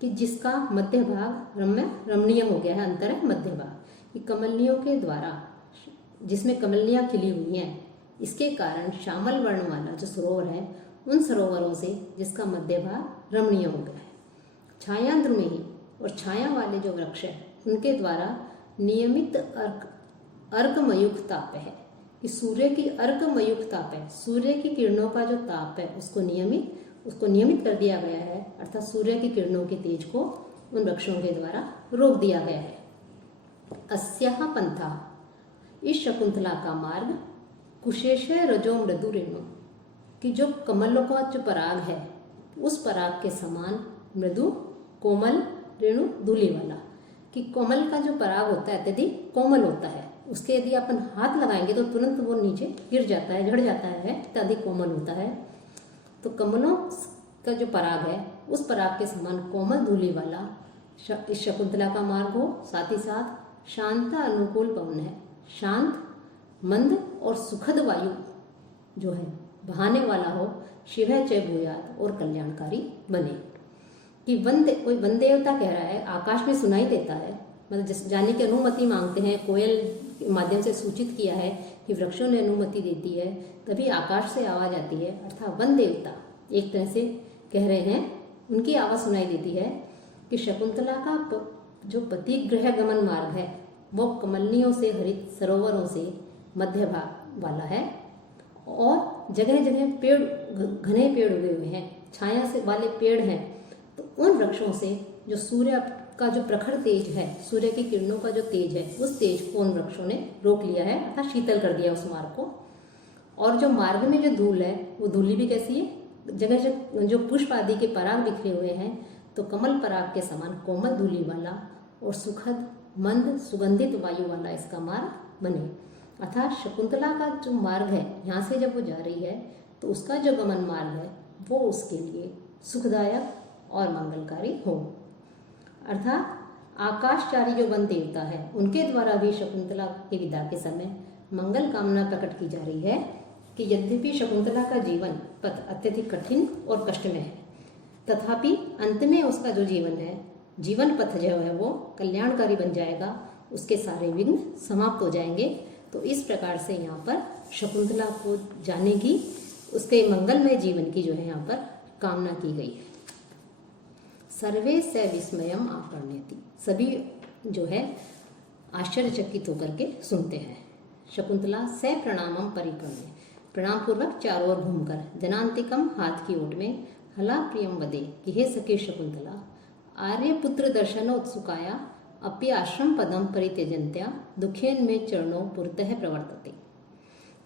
कि जिसका मध्य भाग रमणीय हो गया है, अंतर है मध्य भाग। कि कमलनियों के द्वारा जिसमें कमलनियाँ खिली हुई हैं, इसके कारण श्यामल वर्ण वाला जो सरोवर है उन सरोवरों से जिसका मध्य भाग रमणीय हो गया है। छायांध्र में ही, और छाया वाले जो वृक्ष है उनके द्वारा नियमित अर्कमयुक्त ताप है कि सूर्य की अर्कमयुक्त ताप है, सूर्य की किरणों का जो ताप है उसको नियमित कर दिया गया है, अर्थात सूर्य की किरणों के तेज को उन वृक्षों के द्वारा रोक दिया गया है। अस्याह पंथा, इस शकुंतला का मार्ग, कुशेशय रजो मृदु रेणु, कि जो कमलों का जो पराग है उस पराग के समान मृदु कोमल रेणु धूलि वाला। कि कोमल का जो पराग होता है अत्यधिक कोमल होता है, उसके यदि अपन हाथ लगाएंगे तो तुरंत वो नीचे गिर जाता है, झड़ जाता है, अत्यधिक कोमल होता है। तो कमलों का जो पराग है उस पराग के समान कोमल धूलि वाला इस शकुंतला का मार्ग हो, साथ ही साथ शांता अनुकूल पवन है, शांत मंद और सुखद वायु जो है बहाने वाला हो, शिव चय भूयात, और कल्याणकारी बने। कि कोई वन देवता कह रहा है, आकाश में सुनाई देता है, मतलब जिस जाने की अनुमति मांगते हैं, कोयल के माध्यम से सूचित किया है कि वृक्षों ने अनुमति देती है, तभी आकाश से आवाज़ आती है, अर्थात वन देवता एक तरह से कह रहे हैं, उनकी आवाज़ सुनाई देती है कि शकुंतला का जो पतिगृह गमन मार्ग है वो कमलनियों से हरित सरोवरों से मध्य भाग वाला है, और जगह जगह पेड़, घने पेड़ उगे हुए हैं, छाया से वाले पेड़ हैं। तो उन वृक्षों से जो सूर्य का जो प्रखर तेज है, सूर्य की किरणों का जो तेज है, उस तेज को उन वृक्षों ने रोक लिया है, अर्थात शीतल कर दिया उस मार्ग को। और जो मार्ग में जो धूल है वो धूली भी कैसी है, जगह जगह जो पुष्प आदि के पराग बिखरे हुए हैं, तो कमल पराग के समान कोमल धूली वाला और सुखद मंद सुगंधित वायु वाला इसका मार्ग बने। अर्थात शकुंतला का जो मार्ग है, यहाँ से जब वो जा रही है तो उसका जो गमन मार्ग है वो उसके लिए सुखदायक और मंगलकारी हो। अर्थात आकाशचारी जो वन देवता है उनके द्वारा भी शकुंतला के विदा के समय मंगल कामना प्रकट की जा रही है कि यद्यपि शकुंतला का जीवन पथ अत्यधिक कठिन और कष्टमय है, तथापि अंत में उसका जो जीवन है, जीवन पथ जो है वो कल्याणकारी बन जाएगा, उसके सारे विघ्न समाप्त हो जाएंगे। तो इस प्रकार से यहाँ पर शकुंतला को जाने की, उसके मंगलमय जीवन की जो है यहाँ पर कामना की गई है। सर्वे स विस्मयम आकर्ण्यति, सभी जो है आश्चर्यचकित होकर के सुनते हैं। शकुंतला स प्रणामम परिक्रम्य, प्रणाम पूर्वक चारों ओर घूमकर जनांतिकम हाथ की ओट में हला प्रियम वदे कि हे सखी शकुंतला, आर्यपुत्र दर्शनोत्सुकाया अपि आश्रम पदम परित्यजन्त्या दुखेन में चरणों पुरतः प्रवर्तते।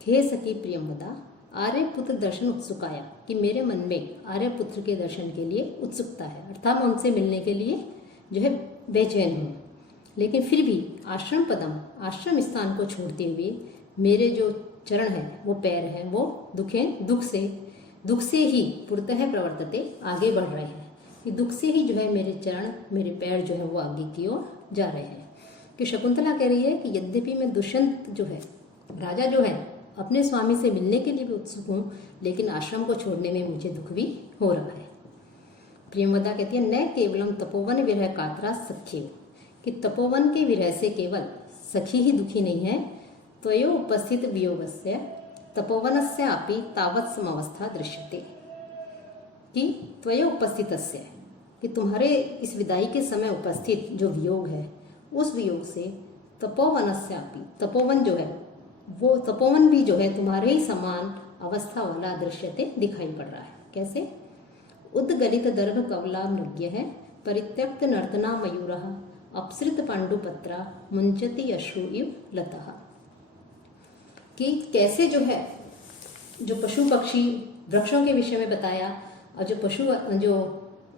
हे सखी प्रियम वदा, आर्यपुत्र दर्शन उत्सुकाया कि मेरे मन में आर्यपुत्र के दर्शन के लिए उत्सुकता है, अर्थात मैं उनसे मिलने के लिए जो है बेचैन हूँ। लेकिन फिर भी आश्रम पदम, आश्रम स्थान को छोड़ते हुए मेरे जो चरण है, वो पैर हैं, वो दुख से ही पुरतः प्रवर्तते, आगे बढ़ रहे हैं। कि दुख से ही जो है मेरे चरण, मेरे पैर जो है वो आगे की ओर जा रहे हैं। कि शकुंतला कह रही है कि यद्यपि मैं दुष्यंत जो है, राजा जो है, अपने स्वामी से मिलने के लिए भी उत्सुक हूँ, लेकिन आश्रम को छोड़ने में मुझे दुख भी हो रहा है। प्रियंवदा कहती है, न केवलम तपोवन विरह कातरा सख्य, कि तपोवन के विरह से केवल सखी ही दुखी नहीं है, त्वयो उपस्थित वियोगस्य तपोवनस्य अपि तावत् समवस्था दृश्यते। कि त्वयो उपस्थितस्य, कि तुम्हारे इस विदाई के समय उपस्थित जो वियोग है, उस वियोग से तपोवनस्य अपि, तपोवन जो है वो तपोवन भी जो है तुम्हारे ही समान अवस्था वाला दृश्यते, दिखाई पड़ रहा है। कैसे? उद्गलित दर्भ कवला मृग्य है, परित्यक्त नर्तना मयूरः, अपसृत पांडुपत्रा मुंचति अश्रु इव लतः। कि कैसे जो है, जो पशु पक्षी वृक्षों के विषय में बताया, और जो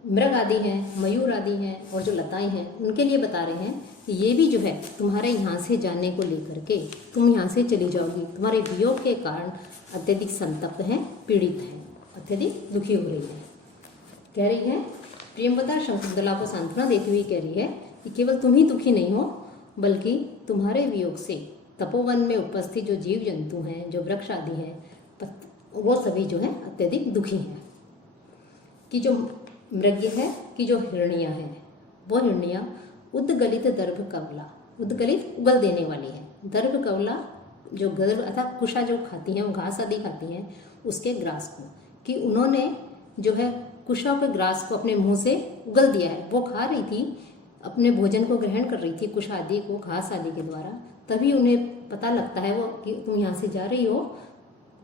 मृग आदि हैं, मयूर आदि हैं, और जो लताएं हैं, उनके लिए बता रहे हैं कि ये भी जो है तुम्हारे यहाँ से जाने को लेकर के तुम यहाँ से चली जाओगी, तुम्हारे वियोग के कारण अत्यधिक संतप्त हैं, पीड़ित हैं, अत्यधिक दुखी हो रही है। कह रही है प्रियंवदा शकुंतला को सांत्वना देती हुई कह रही है कि केवल तुम ही दुखी नहीं हो, बल्कि तुम्हारे वियोग से तपोवन में उपस्थित जो जीव जंतु हैं, जो वृक्ष आदि हैं, वो सभी जो है अत्यधिक दुखी हैं। कि जो मृग्य है, कि जो हिरणियाँ हैं, वो हिरणियाँ उद्गलित दर्भ कवला, उद्गलित उगल देने वाली है। दर्भ कवला जो गर्भ अर्थात कुशा जो खाती हैं, वो घास आदि खाती हैं, उसके ग्रास को, कि उन्होंने जो है कुशा के ग्रास को अपने मुंह से उगल दिया है। वो खा रही थी, अपने भोजन को ग्रहण कर रही थी कुशा आदि को घास आदि के द्वारा, तभी उन्हें पता लगता है वो कि तुम यहाँ से जा रही हो।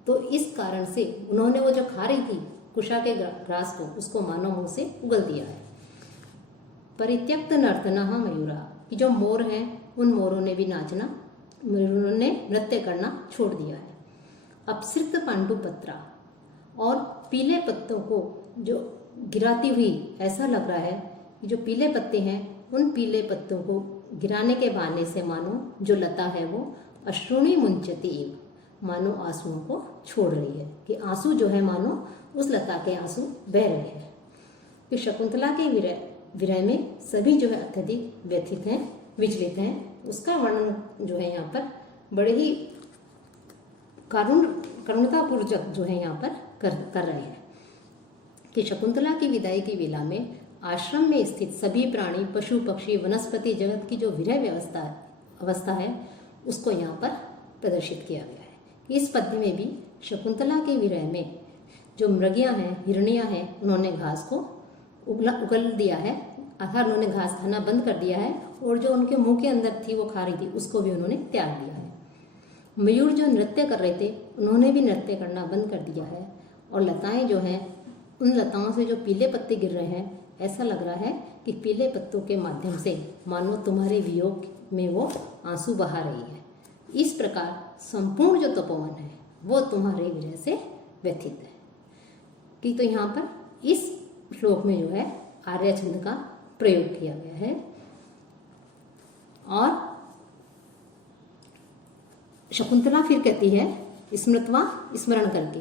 तो इस कारण से उन्होंने वो जो खा रही थी कुशा के ग्रास को, उसको मानो मुंह से उगल दिया है। परित्यक्त नर्तना मयूरा, कि जो मोर हैं उन मोरों ने भी नाचना, मयूरों ने नृत्य करना छोड़ दिया है। अपसृत पांडुपत्रा, और पीले पत्तों को जो गिराती हुई ऐसा लग रहा है कि जो पीले पत्ते हैं, उन पीले पत्तों को गिराने के बहाने से मानो जो लता है वो अश्रुणी मुंचती एव, मानो आंसुओं को छोड़ रही है। कि आंसू जो है मानो उस लता के आंसू बह रहे हैं। कि शकुंतला के विरह में सभी जो है अत्यधिक व्यथित हैं, विचलित हैं। उसका वर्णन जो है यहाँ पर बड़े ही करुणतापूर्वक जो है यहाँ पर कर रहे हैं। कि शकुंतला की विदाई की वेला में आश्रम में स्थित सभी प्राणी, पशु पक्षी, वनस्पति जगत की जो विरह अवस्था है, उसको यहाँ पर प्रदर्शित किया गया है। इस पद्य में भी शकुंतला के विरह में जो मृगियाँ हैं, हिरणियाँ हैं, उन्होंने घास को उगल दिया है, अर्थात उन्होंने घास खाना बंद कर दिया है, और जो उनके मुंह के अंदर थी वो खा रही थी, उसको भी उन्होंने त्याग दिया है। मयूर जो नृत्य कर रहे थे, उन्होंने भी नृत्य करना बंद कर दिया है। और लताएं जो हैं, उन लताओं से जो पीले पत्ते गिर रहे हैं, ऐसा लग रहा है कि पीले पत्तों के माध्यम से मानो तुम्हारे वियोग में वो आंसू बहा रही है। इस प्रकार संपूर्ण जो तपोवन है वो तुम्हारे विजय से व्यथित है। कि तो यहाँ पर इस श्लोक में जो है आर्य छंद का प्रयोग किया गया है। और शकुंतला फिर कहती है स्मृत्वा, स्मरण करके,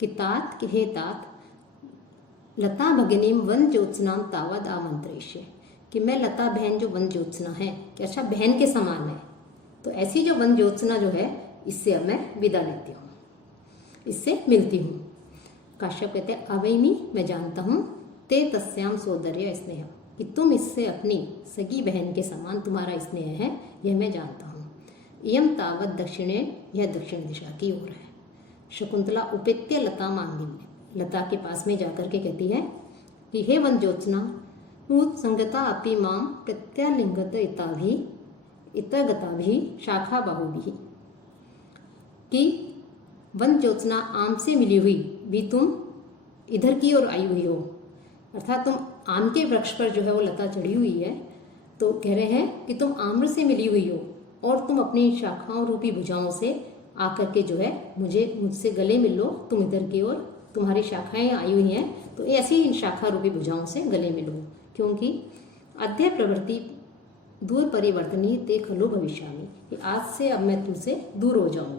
कि तात कि हे तात, लता भगिनीम वन ज्योत्सनाम तावद आमंत्रेष्ये, कि मैं लता बहन जो वन ज्योत्सना है, कि अच्छा बहन के समान है, तो ऐसी जो वन ज्योत्सना जो है इससे अब मैं विदा लेती हूँ, इससे मिलती हूँ। काश्यप कहते हैं अवैमी, मैं जानता हूँ, ते तस्याम सौंदर्य स्नेह, कि तुम इससे अपनी सगी बहन के समान तुम्हारा स्नेह है, यह मैं जानता हूँ। यम तावत दक्षिणे, यह दक्षिण दिशा की ओर है। शकुंतला उपेत्य लता मांगी में, लता के पास में जाकर के कहती है कि हे वन ज्योत्सना, संगता अपि माम प्रत्यालिंगत इतगताभि शाखा बाहुभि, कि वन ज्योत्सना आम से मिली हुई भी तुम इधर की ओर आई हुई हो, अर्थात तुम आम के वृक्ष पर जो है वो लता चढ़ी हुई है, तो कह रहे हैं कि तुम आम्र से मिली हुई हो और तुम अपनी शाखाओं रूपी भुजाओं से आकर के जो है मुझसे गले मिल लो, तुम इधर की ओर, तुम्हारी शाखाएं आई हुई हैं, तो ऐसी इन शाखा रूपी भुजाओं से गले मिलो, क्योंकि अद्य प्रवृत्ति दूर परिवर्तनी ते खलु भविष्यामि, कि आज से अब मैं तुमसे दूर हो जाऊंगी।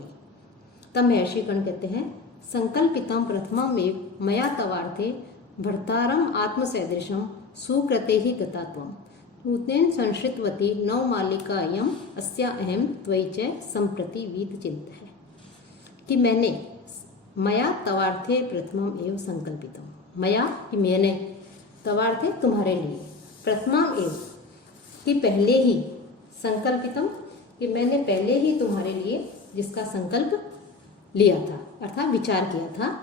तब महर्षि कर्ण कहते हैं संकल्पितम प्रथममेव मया तवार्थे भर्तारम आत्मसदृशम सुकृते ही गतात्वम नूतेन संश्रितवती नवमालिकायम अस्या अहम त्वयि च संप्रति वीत चिंत है, कि मैंने मया तवार्थे प्रथमम एव संकल्पितम, मया कि मैंने, तवार्थे तुम्हारे लिए, प्रथमम एव कि पहले ही, संकल्पितम कि मैंने पहले ही तुम्हारे लिए जिसका संकल्प लिया था, अर्थात विचार किया था।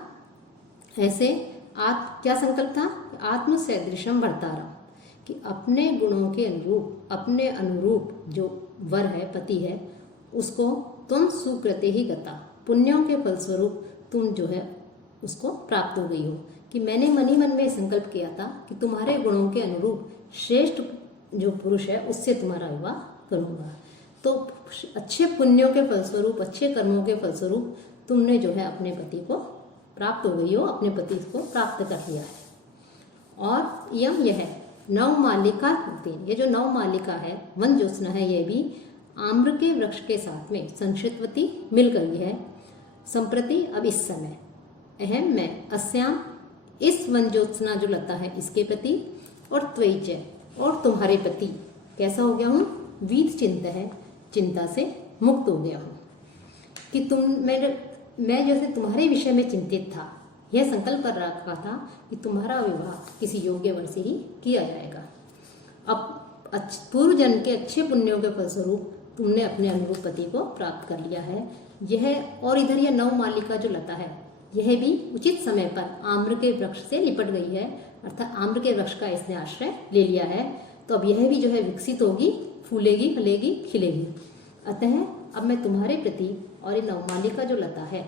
ऐसे क्या संकल्प था? आत्म सदृशम भर्तारम, कि अपने गुणों के अनुरूप, अपने अनुरूप जो वर है, पति है, उसको तुम सुकृते ही गता, पुण्यों के फलस्वरूप तुम जो है उसको प्राप्त हो गई हो। कि मैंने मन ही मन में संकल्प किया था कि तुम्हारे गुणों के अनुरूप श्रेष्ठ जो पुरुष है उससे तुम्हारा विवाह करूँगा। तो अच्छे पुण्यों के फलस्वरूप, अच्छे कर्मों के फलस्वरूप तुमने जो है अपने पति को प्राप्त हो गई हो, अपने पति को प्राप्त कर लिया है। और यह नवमालिका, ये जो नवमालिका है, वन ज्योत्सना है, यह भी आम्र के वृक्ष के साथ में संश्रितवती मिल गई है। संप्रति, अब इस समय, अहम मैं, अस्याम इस वन ज्योत्सना जो लता है इसके प्रति, और त्वयि च, और तुम्हारे प्रति कैसा हो गया हूँ? वीत चिंत है, चिंता से मुक्त हो गया हूँ। कि मैं जैसे तुम्हारे विषय में चिंतित था, यह संकल्प कर रखा था कि तुम्हारा विवाह किसी योग्य वर से ही किया जाएगा। अब पूर्व जन्म के अच्छे पुण्यों के फलस्वरूप तुमने अपने अनुरूप पति को प्राप्त कर लिया है। यह और इधर यह नवमालिका जो लता है, यह भी उचित समय पर आम्र के वृक्ष से लिपट गई है, अर्थात आम्र के वृक्ष का इसने आश्रय ले लिया है। तो अब यह भी जो है विकसित होगी, फूलेगी, फलेगी, खिलेगी। अतः अब मैं तुम्हारे प्रति और ये नवमालिका जो लता है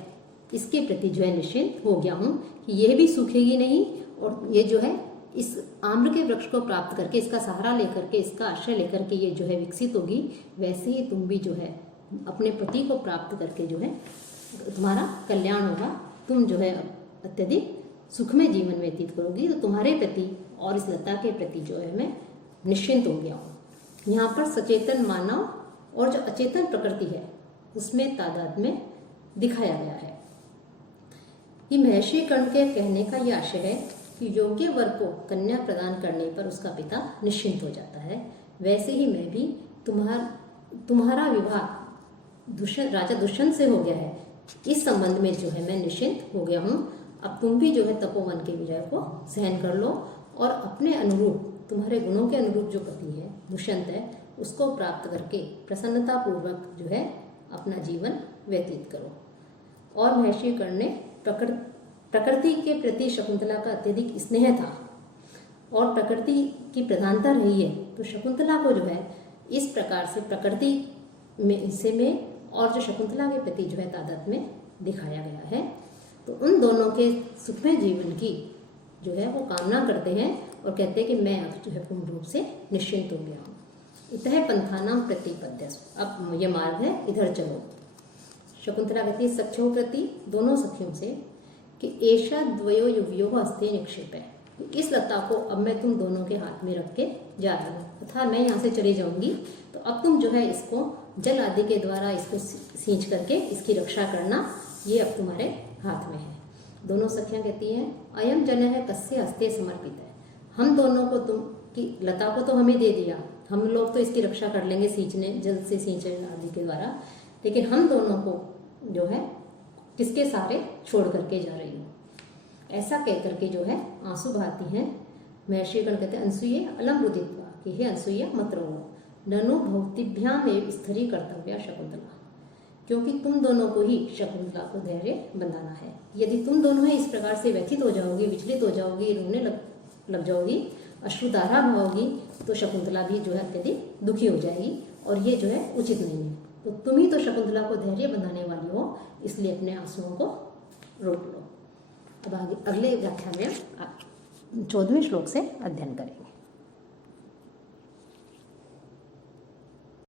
इसके प्रति जो है निश्चिंत हो गया हूँ कि यह भी सूखेगी नहीं, और ये जो है इस आम्र के वृक्ष को प्राप्त करके, इसका सहारा लेकर के, इसका आश्रय लेकर के ये जो है विकसित होगी। वैसे ही तुम भी जो है अपने पति को प्राप्त करके जो है तुम्हारा कल्याण होगा, तुम जो है अत्यधिक सुखमय जीवन व्यतीत करोगी। तो तुम्हारे प्रति और इस लता के प्रति जो है मैं निश्चिंत हो गया हूँ। यहाँ पर सचेतन मानव और जो अचेतन प्रकृति है उसमें तादाद में दिखाया गया है। कि महर्षि कर्ण के कहने का यह आशय है कि योग्य वर को कन्या प्रदान करने पर उसका पिता निश्चिंत हो जाता है। वैसे ही मैं भी तुम्हारा विवाह राजा दुष्यंत से हो गया है, इस संबंध में जो है मैं निश्चिंत हो गया हूँ। अब तुम भी जो है तपोवन के विजय को सहन कर लो और अपने अनुरूप, तुम्हारे गुणों के अनुरूप जो पति है दुष्यंत है, उसको प्राप्त करके प्रसन्नतापूर्वक जो है अपना जीवन व्यतीत करो। और महर्षि कर्ण ने प्रकृति के प्रति शकुंतला का अत्यधिक स्नेह था और प्रकृति की प्रधानता रही है, तो शकुंतला को जो है इस प्रकार से प्रकृति में और जो शकुंतला के प्रति जो है तादात्म्य में दिखाया गया है। तो उन दोनों के सुखमय जीवन की जो है वो कामना करते हैं और कहते हैं कि मैं अब जो है पूर्ण रूप से निश्चिंत हो गया हूँ। इतः पंथानाम प्रतिपद्य, अब यह मार्ग है, इधर चलो। शकुंतला कहती है सख्यों प्रति, दोनों सखियों से, कि एषा द्वयो युवयोः हस्ते निक्षेपः, इस लता को अब मैं तुम दोनों के हाथ में रख के जा रही हूँ, तथा मैं यहाँ से चली जाऊंगी, तो अब तुम जो है इसको जल आदि के द्वारा इसको सींच करके इसकी रक्षा करना, ये अब तुम्हारे हाथ में है। दोनों सखियाँ कहती हैं अयम जन है कस्य हस्ते समर्पित है, हम दोनों को तुम की लता को तो हमें दे दिया, हम लोग तो इसकी रक्षा कर लेंगे सींचने, जल से सींचने आदि के द्वारा, लेकिन हम दोनों को जो है किसके सहारे छोड़ करके जा रही हूँ। ऐसा कह करके जो है आंसू बहाती हैं। महर्षिगण कहते हैं अनसूये अलम रुदित्वा, कि हे अनसूया मत रो, ननु भक्तिभ्याम एव स्थिरी कर्तव्या शकुंतला, क्योंकि तुम दोनों को ही शकुंतला को धैर्य बंधाना है। यदि तुम दोनों ही इस प्रकार से व्यथित हो जाओगी, विचलित हो जाओगी, रोने लग जाओगी, अश्रुधारा बहाओगी, तो शकुंतला भी जो है अत्यधिक दुखी हो जाएगी, और ये जो है उचित नहीं है। तो तुम ही तो शकुंतला को धैर्य बंधाने वाली हो, इसलिए अपने आंसुओं को रोक लो। अब आगे अगले व्याख्यान में 14वें श्लोक से अध्ययन करेंगे।